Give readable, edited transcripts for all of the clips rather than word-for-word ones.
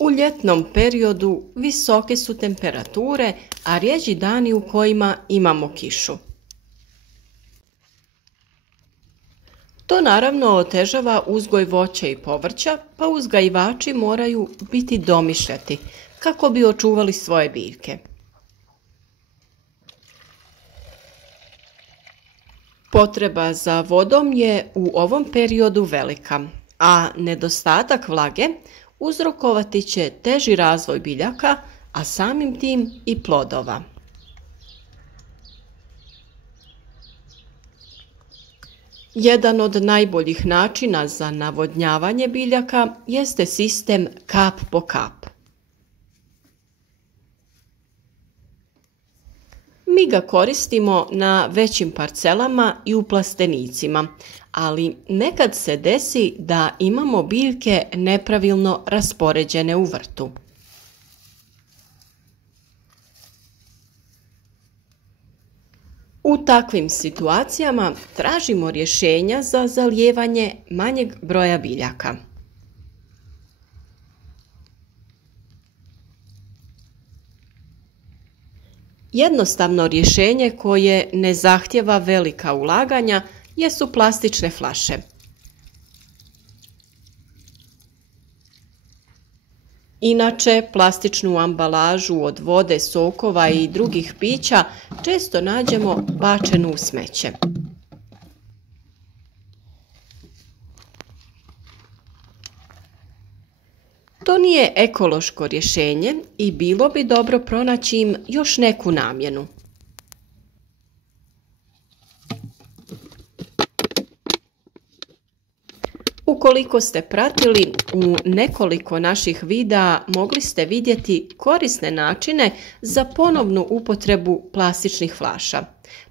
U ljetnom periodu visoke su temperature, a rjeđi dani u kojima imamo kišu. To naravno otežava uzgoj voća i povrća, pa uzgajivači moraju biti domišljati kako bi očuvali svoje biljke. Potreba za vodom je u ovom periodu velika, a nedostatak vlage uzrokovati će teži razvoj biljaka, a samim tim i plodova. Jedan od najboljih načina za navodnjavanje biljaka jeste sistem kap po kap. Mi ga koristimo na većim parcelama i u plastenicima, ali nekad se desi da imamo biljke nepravilno raspoređene u vrtu. U takvim situacijama tražimo rješenja za zalijevanje manjeg broja biljaka. Jednostavno rješenje koje ne zahtijeva velika ulaganja jesu plastične flaše. Inače, plastičnu ambalažu od vode, sokova i drugih pića često nađemo bačenu u smeće. To nije ekološko rješenje i bilo bi dobro pronaći im još neku namjenu. Ukoliko ste pratili u nekoliko naših videa, mogli ste vidjeti korisne načine za ponovnu upotrebu plastičnih flaša,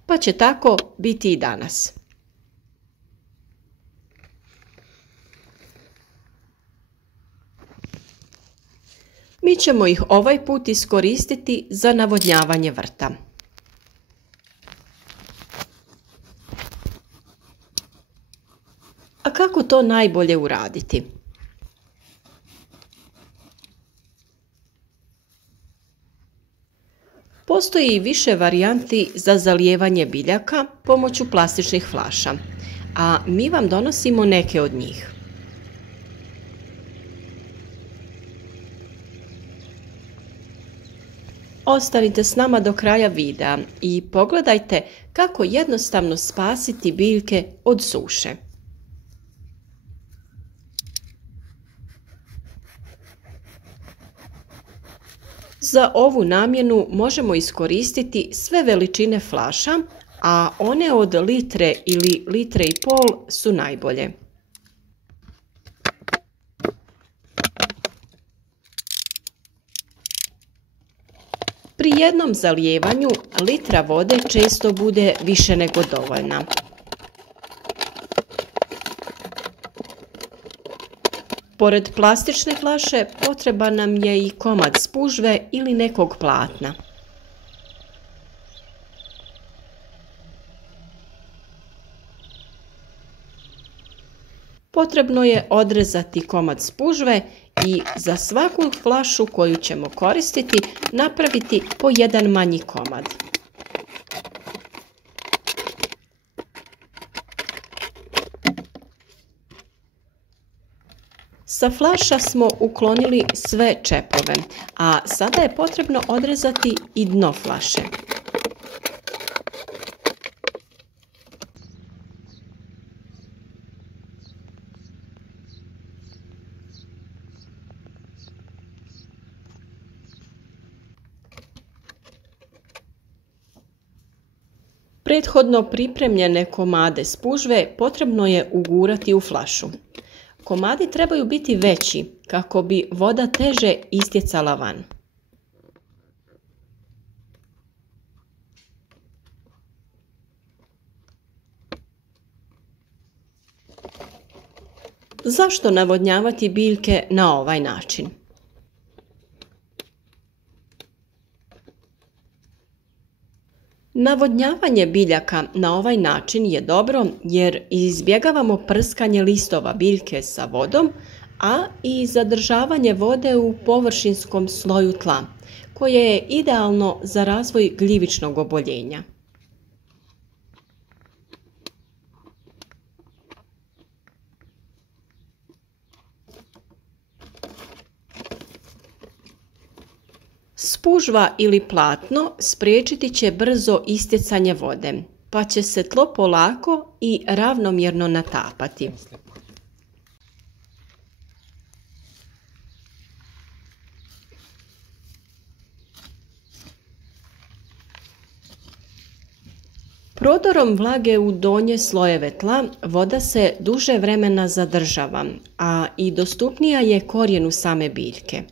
pa će tako biti i danas. Mi ćemo ih ovaj put iskoristiti za navodnjavanje vrta. A kako to najbolje uraditi? Postoji više varijanti za zalijevanje biljaka pomoću plastičnih flaša, a mi vam donosimo neke od njih. Ostanite s nama do kraja videa i pogledajte kako jednostavno spasiti biljke od suše. Za ovu namjenu možemo iskoristiti sve veličine flaša, a one od litre ili litre i pol su najbolje. Pri jednom zalijevanju litra vode često bude više nego dovoljna. Pored plastične flaše potreban nam je i komad spužve ili nekog platna. Potrebno je odrezati komad spužve i za svaku flašu koju ćemo koristiti napraviti po jedan manji komad. Sa flaša smo uklonili sve čepove, a sada je potrebno odrezati i dno flaše. Prethodno pripremljene komade spužve potrebno je ugurati u flašu. Komadi trebaju biti veći kako bi voda teže istjecala van. Zašto navodnjavati biljke na ovaj način? Navodnjavanje biljaka na ovaj način je dobro jer izbjegavamo prskanje listova biljke sa vodom, a i zadržavanje vode u površinskom sloju tla, koje je idealno za razvoj gljivičnog oboljenja. Spužva ili platno spriječiti će brzo istjecanje vode, pa će se tlo polako i ravnomjerno natapati. Prodorom vlage u donje slojeve tla voda se duže vremena zadržava, a i dostupnija je korijenu same biljke.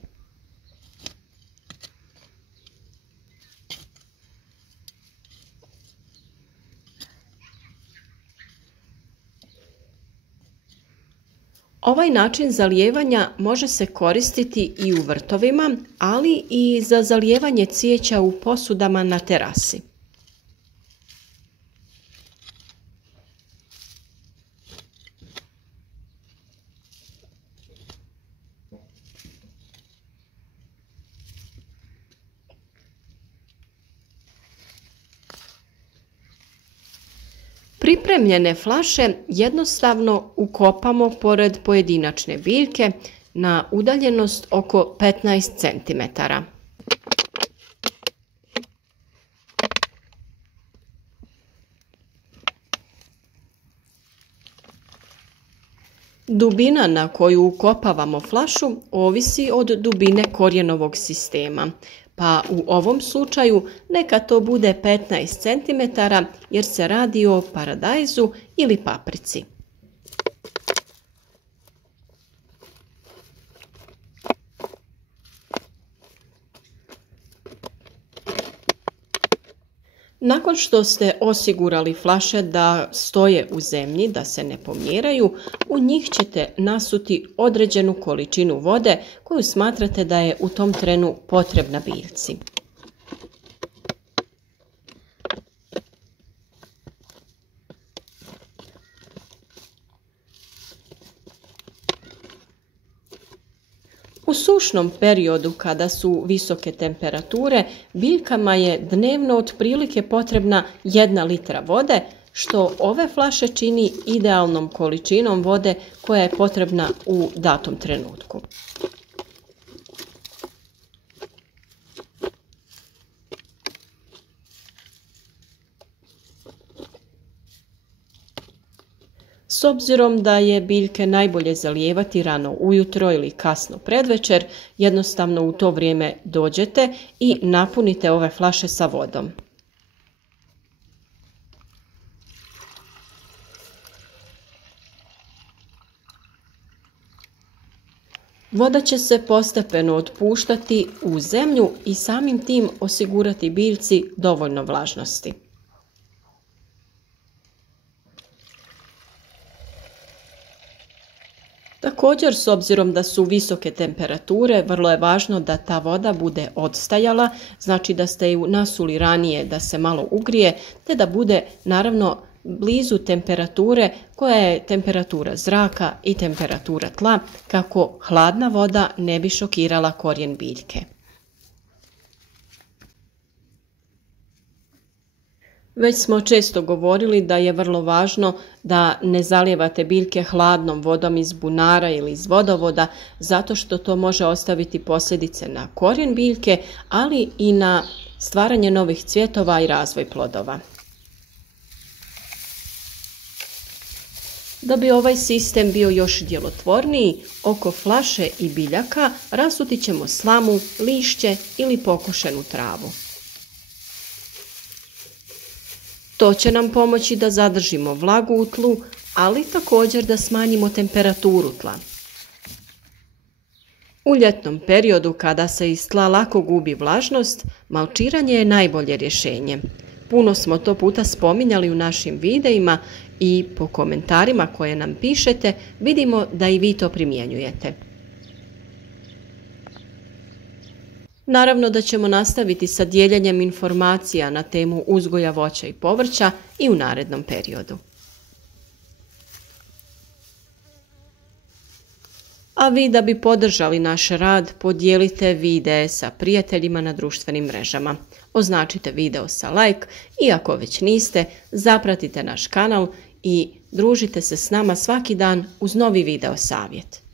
Ovaj način zalijevanja može se koristiti i u vrtovima, ali i za zalijevanje cvijeća u posudama na terasi. Pripremljene flaše jednostavno ukopamo pored pojedinačne biljke na udaljenost oko 15 cm. Dubina na koju ukopavamo flašu ovisi od dubine korijenovog sistema, pa u ovom slučaju neka to bude 15 cm jer se radi o paradajzu ili paprici. Nakon što ste osigurali flaše da stoje u zemlji, da se ne pomjeraju, u njih ćete nasuti određenu količinu vode koju smatrate da je u tom trenu potrebna biljci. U sušnom periodu kada su visoke temperature, biljkama je dnevno otprilike potrebna 1 litra vode, što ove flaše čini idealnom količinom vode koja je potrebna u datom trenutku. S obzirom da je biljke najbolje zalijevati rano ujutro ili kasno predvečer, jednostavno u to vrijeme dođete i napunite ove flaše sa vodom. Voda će se postepeno otpuštati u zemlju i samim tim osigurati biljci dovoljno vlažnosti. Također, s obzirom da su visoke temperature, vrlo je važno da ta voda bude odstajala, znači da ste ju nasuli ranije da se malo ugrije, te da bude naravno blizu temperature koja je temperatura zraka i temperatura tla, kako hladna voda ne bi šokirala korijen biljke. Već smo često govorili da je vrlo važno da ne zalijevate biljke hladnom vodom iz bunara ili iz vodovoda, zato što to može ostaviti posljedice na korijen biljke, ali i na stvaranje novih cvjetova i razvoj plodova. Da bi ovaj sistem bio još djelotvorniji, oko flaše i biljaka rasutit ćemo slamu, lišće ili pokošenu travu. To će nam pomoći da zadržimo vlagu u tlu, ali također da smanjimo temperaturu tla. U ljetnom periodu kada se iz tla lako gubi vlažnost, malčiranje je najbolje rješenje. Puno smo to puta spominjali u našim videima i po komentarima koje nam pišete vidimo da i vi to primjenjujete. Naravno da ćemo nastaviti sa dijeljenjem informacija na temu uzgoja voća i povrća i u narednom periodu. A vi da bi podržali naš rad, podijelite videe sa prijateljima na društvenim mrežama. Označite video sa like i ako već niste, zapratite naš kanal i družite se s nama svaki dan uz novi video savjet.